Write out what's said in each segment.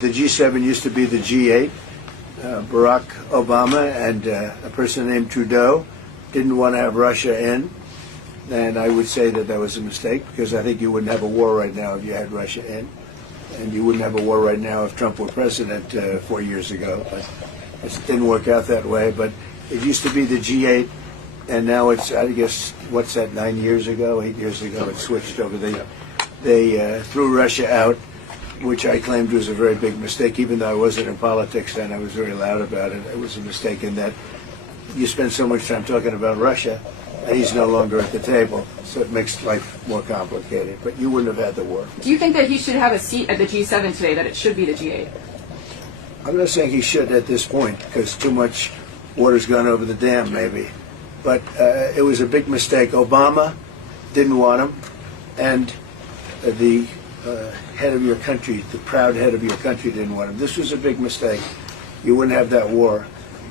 The G7 used to be the G8. Barack Obama and a person named Trudeau didn't want to have Russia in. And I would say that that was a mistake, because I think you wouldn't have a war right now if you had Russia in. And you wouldn't have a war right now if Trump were president 4 years ago. But it didn't work out that way. But it used to be the G8, and now it's, I guess, what's that, 8 years ago, it switched over. They threw Russia out, which I claimed was a very big mistake. Even though I wasn't in politics then, I was very loud about it. It was a mistake in that you spend so much time talking about Russia, and he's no longer at the table, so it makes life more complicated. But you wouldn't have had the war. Do you think that he should have a seat at the G7 today, that it should be the G8? I'm not saying he should at this point, because too much water's gone over the dam, maybe. But it was a big mistake. Obama didn't want him, and the head of your country, the proud head of your country, didn't want him. This was a big mistake. You wouldn't have that war.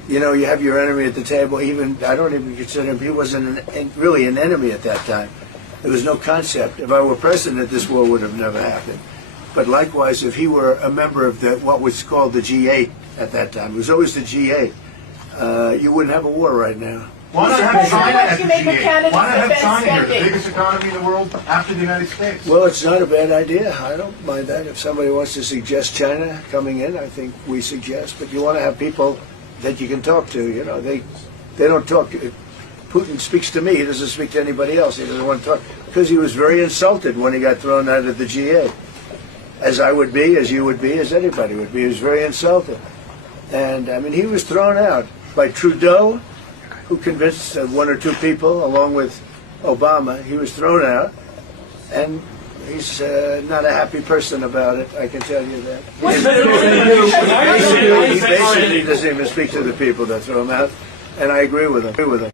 You know, you have your enemy at the table. Even I don't even consider him. He wasn't really an enemy at that time. There was no concept. If I were president, this war would have never happened. But likewise, if he were a member of what was called the G8 at that time, it was always the G8, you wouldn't have a war right now. Why not have China at the G8? Why not have China here, the biggest economy in the world after the United States? Well, it's not a bad idea. I don't mind that. If somebody wants to suggest China coming in, I think we suggest. But you want to have people that you can talk to. You know, they don't talk. Putin speaks to me. He doesn't speak to anybody else. He doesn't want to talk, because he was very insulted when he got thrown out of the G8. As I would be, as you would be, as anybody would be. He was very insulted. And, I mean, he was thrown out by Trudeau, who convinced one or two people, along with Obama. He was thrown out, and he's not a happy person about it, I can tell you that. He basically doesn't even speak to the people that throw him out, and I agree with him.